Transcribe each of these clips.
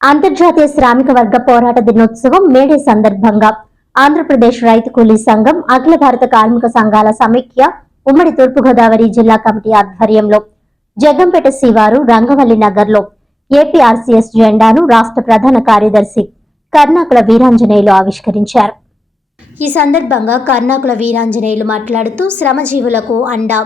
అంతర్జాతీయ శ్రామిక వర్గ పోరాట దినోత్సవం మేడే సందర్భంగా ఆంధ్రప్రదేశ్ రైతు కూలీ సంఘం అఖిల భారత కార్మిక సంఘాల సమైక్య ఉమ్మడి తూర్పుగోదావరి జిల్లా కమిటీ ఆధ్వర్యంలో జగ్గంపేట శివారు రంగవల్లి నగర్లో ఏపీఆర్సీఎస్ జెండాను రాష్ట్ర ప్రధాన కార్యదర్శి కర్ణాకుల వీరాంజనేయులు ఆవిష్కరించారు. ఈ సందర్భంగా కర్ణాకుల వీరాంజనేయులు మాట్లాడుతూ శ్రమజీవులకు అండా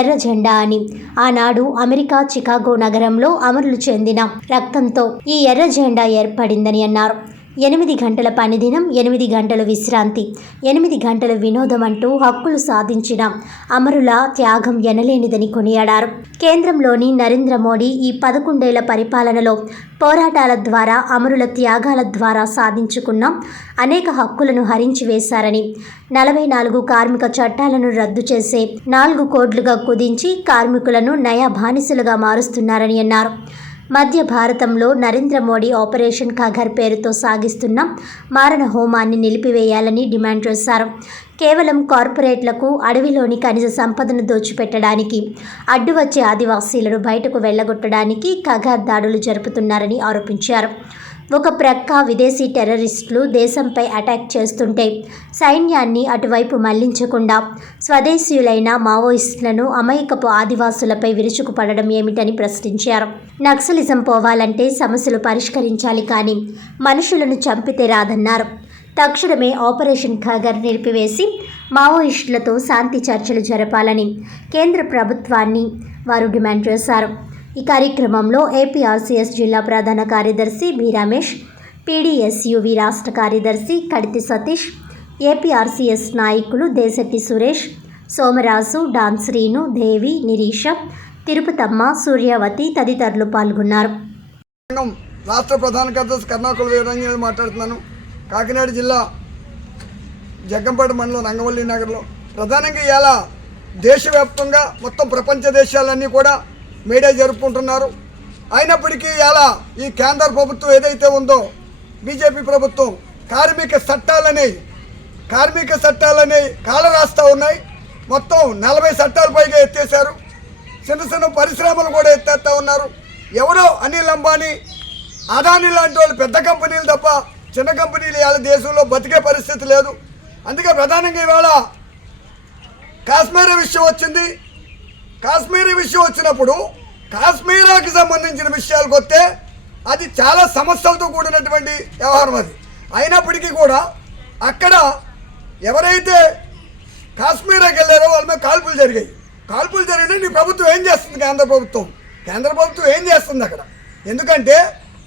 ఎర్ర జెండా అని ఆనాడు అమెరికా చికాగో నగరంలో అమరులు చెందిన రక్తంతో ఈ ఎర్ర జెండా ఏర్పడిందని అన్నారు. 8 గంటల పనిదినం, 8 గంటల విశ్రాంతి, 8 గంటల వినోదం అంటూ హక్కులు సాధించిన అమరుల త్యాగం ఎనలేనిదని కొనియాడారు. కేంద్రంలోని నరేంద్ర మోడీ ఈ 11 ఏళ్ల పరిపాలనలో పోరాటాల ద్వారా, అమరుల త్యాగాల ద్వారా సాధించుకున్న అనేక హక్కులను హరించి వేశారని, 44 కార్మిక చట్టాలను రద్దు చేసే 4 కోడ్లుగా కుదించి కార్మికులను నయా బానిసలుగా మారుస్తున్నారని అన్నారు. మధ్య భారతంలో నరేంద్ర మోడీ ఆపరేషన్ ఖగర్ పేరుతో సాగిస్తున్న మారణ హోమాన్ని నిలిపివేయాలని డిమాండ్ చేశారు. కేవలం కార్పొరేట్లకు అడవిలోని ఖనిజ సంపదను దోచిపెట్టడానికి, అడ్డు వచ్చే ఆదివాసీలను బయటకు వెళ్లగొట్టడానికి ఖగర్ దాడులు జరుపుతున్నారని ఆరోపించారు. ఒక ప్రక్క విదేశీ టెర్రరిస్టులు దేశంపై అటాక్ చేస్తుంటే సైన్యాన్ని అటువైపు మళ్లించకుండా స్వదేశీయులైన మావోయిస్టులను అమాయకపు ఆదివాసులపై విరుచుకుపడడం ఏమిటని ప్రశ్నించారు. నక్సలిజం పోవాలంటే సమస్యలు పరిష్కరించాలి, కానీ మనుషులను చంపితే రాదన్నారు. తక్షణమే ఆపరేషన్ ఖగర్ నిలిపివేసి మావోయిస్టులతో శాంతి చర్చలు జరపాలని కేంద్ర ప్రభుత్వాన్ని వారు డిమాండ్ చేశారు. ఈ కార్యక్రమంలో ఏపీఆర్సీఎస్ జిల్లా ప్రధాన కార్యదర్శి బి రమేష్, పీడీఎస్యూవి రాష్ట్ర కార్యదర్శి కడితి సతీష్, ఏపీఆర్సీఎస్ నాయకులు దేశెట్టి సురేష్, సోమరాజు, డాన్ శ్రీను, దేవి, నిరీష, తిరుపతమ్మ, సూర్యావతి తదితరులు పాల్గొన్నారు. రాష్ట్ర ప్రధాన కార్యదర్శి కర్ణాకుల వీరాంజనేయులు మాట్లాడుతున్నాను. కాకినాడ జిల్లా జగ్గంపేట మండలం రంగవల్లి నగర్లో ప్రధానంగా ఇవాళ దేశవ్యాప్తంగా మొత్తం ప్రపంచ దేశాలన్నీ కూడా మేడే జరుపుకుంటున్నారు. అయినప్పటికీ ఇలా ఈ కేంద్ర ప్రభుత్వం ఏదైతే ఉందో బీజేపీ ప్రభుత్వం కార్మిక చట్టాలని కాల రాస్తూ ఉన్నాయి. మొత్తం 40 చట్టాల పైగా ఎత్తేశారు. చిన్న పరిశ్రమలు కూడా ఎత్తేస్తూ ఉన్నారు. ఎవరో అనిల్ అంబానీ, అదానీ లాంటి వాళ్ళు పెద్ద కంపెనీలు తప్ప చిన్న కంపెనీలు ఇవాళ దేశంలో బతికే పరిస్థితి లేదు. అందుకే ప్రధానంగా ఇవాళ కాశ్మీర్ విషయం వచ్చింది. కాశ్మీర్ విషయం వచ్చినప్పుడు కాశ్మీరాకి సంబంధించిన విషయాలకు వస్తే అది చాలా సమస్యలతో కూడినటువంటి వ్యవహారం అది. అయినప్పటికీ కూడా అక్కడ ఎవరైతే కాశ్మీర్కి వెళ్ళారో వాళ్ళ మీద కాల్పులు జరిగినాయి. నీ ప్రభుత్వం ఏం చేస్తుంది? కేంద్ర ప్రభుత్వం ఏం చేస్తుంది అక్కడ? ఎందుకంటే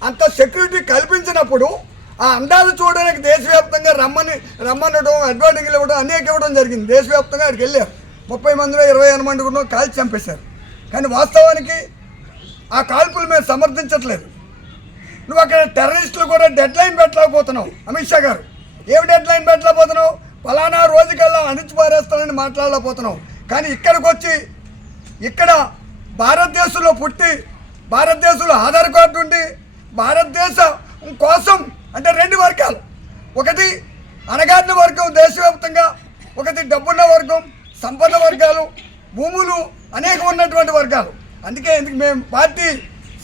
అంత సెక్యూరిటీ కల్పించినప్పుడు ఆ అందాలు చూడడానికి దేశవ్యాప్తంగా రమ్మనడం, అడ్వాంటేజ్లు ఇవ్వడం, అనేక ఇవ్వడం జరిగింది. దేశవ్యాప్తంగా అక్కడికి వెళ్ళారు. 30 మందిలో 20 మంది కూడా కాల్చి చంపేశారు. కానీ వాస్తవానికి ఆ కాల్పులు మేము సమర్థించట్లేదు. నువ్వు అక్కడ టెర్రరిస్టులు కూడా డెడ్ లైన్ పెట్టలేకపోతున్నావు. అమిత్ షా గారు ఏమి డెడ్ లైన్ పెట్టలేకపోతున్నావు? ఫలానా రోజుకల్లా అణిచిపారేస్తానని మాట్లాడలేకపోతున్నావు. కానీ ఇక్కడికి వచ్చి ఇక్కడ భారతదేశంలో పుట్టి, భారతదేశంలో ఆధార్ కార్డు ఉండి, భారతదేశం కోసం అంటే 2 వర్గాలు, ఒకటి అణగారిన వర్గం దేశవ్యాప్తంగా, ఒకటి డబ్బున్న వర్గం, సంపన్న వర్గాలు, భూములు అనేక ఉన్నటువంటి వర్గాలు. అందుకే మేము పార్టీ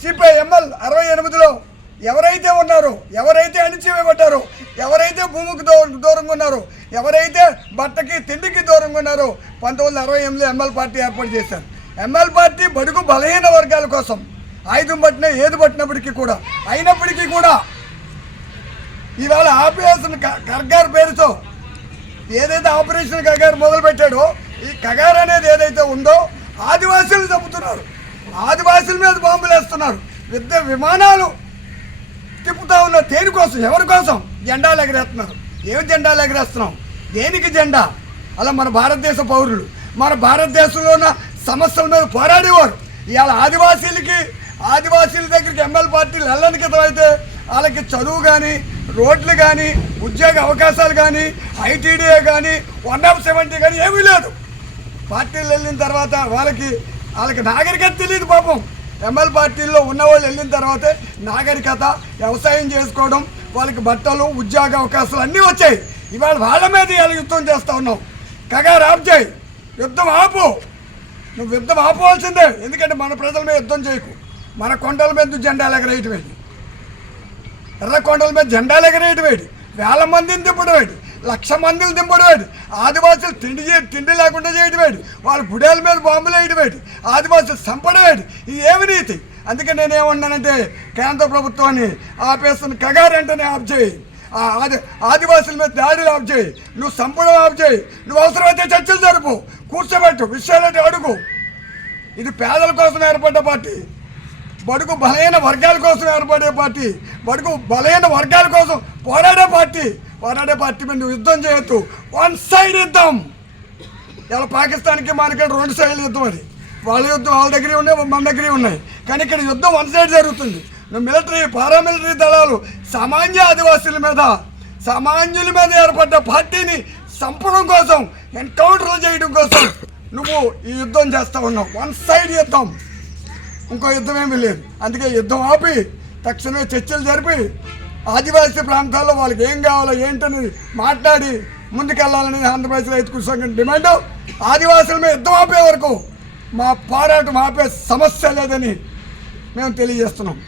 సిపిఐఎంఎల్ 68లో ఎవరైతే ఉన్నారో, ఎవరైతే అణిచివేయబడ్డారో, ఎవరైతే భూమికి దూరంగా ఉన్నారో, ఎవరైతే బట్టకి తిండికి దూరంగా ఉన్నారో 1968లో ఎంఎల్ పార్టీ ఏర్పాటు చేశారు. ఎంఎల్ పార్టీ బడుగు బలహీన వర్గాల కోసం ఆయుధం పట్టిన ఏది పట్టినప్పటికీ కూడా, అయినప్పటికీ కూడా ఇవాళ ఆపరేషన్ ఖగర్ పేరుతో ఏదైతే ఆపరేషన్ ఖగర్ మొదలుపెట్టాడో, ఈ ఖగర్ అనేది ఏదైతే ఉందో ఆదివాసీలు చంపుతున్నారు, ఆదివాసీల మీద బాంబులు వేస్తున్నారు, విమానాలు తిప్పుతా ఉన్నారు. దేనికోసం? ఎవరి కోసం? జెండాలు ఎగరేస్తున్నారు. ఏమి జెండాలు ఎగరేస్తున్నాం? దేనికి జెండా? అలా మన భారతదేశ పౌరులు మన భారతదేశంలో ఉన్న సమస్యల మీద పోరాడేవారు. ఇవాళ ఆదివాసీల దగ్గరికి ఎంఎల్ పార్టీలు వెళ్ళని క్రితం అయితే వాళ్ళకి చదువు కానీ, రోడ్లు కానీ, ఉద్యోగ అవకాశాలు కానీ, ఐటీడీఏ కానీ, 170 కానీ ఏమీ లేదు. పార్టీలు వెళ్ళిన తర్వాత వాళ్ళకి నాగరికత తెలియదు పాపం. ఎంఎల్ పార్టీల్లో ఉన్నవాళ్ళు వెళ్ళిన తర్వాతే నాగరికత, వ్యవసాయం చేసుకోవడం, వాళ్ళకి బట్టలు, ఉద్యోగ అవకాశాలు అన్నీ వచ్చాయి. ఇవాళ వాళ్ళ మీద ఇవాళ యుద్ధం చేస్తూ ఉన్నాం. ఖగర్ ఆప్ చేయి, యుద్ధం ఆపు. నువ్వు యుద్ధం ఆపవలసిందే. ఎందుకంటే మన ప్రజల మీద యుద్ధం చేయకు, మన కొండల మీద జెండాలు ఎగరేయటమేంటి? ఎర్రకొండల మీద జెండాలు ఎగరేయటమేటి, వేల మందిని దింపడమేటి, 1,00,000 మందిని దింపడమేటి, ఆదివాసులు తిండి లేకుండా చేయటమేటి, వాళ్ళ గుడేల మీద బాంబులు వేయటమేటి, ఆదివాసులు చంపడమేటి, ఇది ఏమి నీతి? అందుకే నేనేమన్నానంటే కేంద్ర ప్రభుత్వాన్ని ఆపేస్తున్న కగారు వెంటనే ఆఫ్ చేయి, ఆదివాసుల మీద దాడులు ఆఫ్ చేయి, నువ్వు చంపడం ఆఫ్ చేయి, నువ్వు అవసరమైతే చర్చలు జరుపు, కూర్చోబెట్టు, విషయాలంటే అడుగు. ఇది పేదల కోసం ఏర్పడ్డ పార్టీ, బడుగు బలహీన వర్గాల కోసం ఏర్పడే పార్టీ, బడుగు బలహీన వర్గాల కోసం పోరాడే పార్టీ మీద నువ్వు యుద్ధం చేయొద్దు. 1 సైడ్ యుద్ధం. ఇలా పాకిస్తాన్కి మనకి 2 సైడ్ల యుద్ధం. అది వాళ్ళ యుద్ధం వాళ్ళ దగ్గర ఉన్నాయి, మన దగ్గర ఉన్నాయి. కానీ ఇక్కడ యుద్ధం 1 సైడ్ జరుగుతుంది. నువ్వు మిలిటరీ పారామిలిటరీ దళాలు సామాన్య ఆదివాసుల మీద ఏర్పడ్డ పార్టీని చంపడం కోసం, ఎన్కౌంటర్లు చేయడం కోసం నువ్వు ఈ యుద్ధం చేస్తూ ఉన్నావు. 1 సైడ్ యుద్ధం, ఇంకో యుద్ధం ఏమీ లేదు. అందుకే యుద్ధం ఆపి తక్షణమే చర్చలు జరిపి ఆదివాసీ ప్రాంతాల్లో వాళ్ళకి ఏం కావాలో ఏంటని మాట్లాడి ముందుకెళ్లాలని ఆంధ్రప్రదేశ్ రైతు కృషి సంఘం డిమాండ్. ఆదివాసుల మీద యుద్ధం ఆపే వరకు మా పోరాటం ఆపే సమస్య లేదని మేము తెలియజేస్తున్నాం.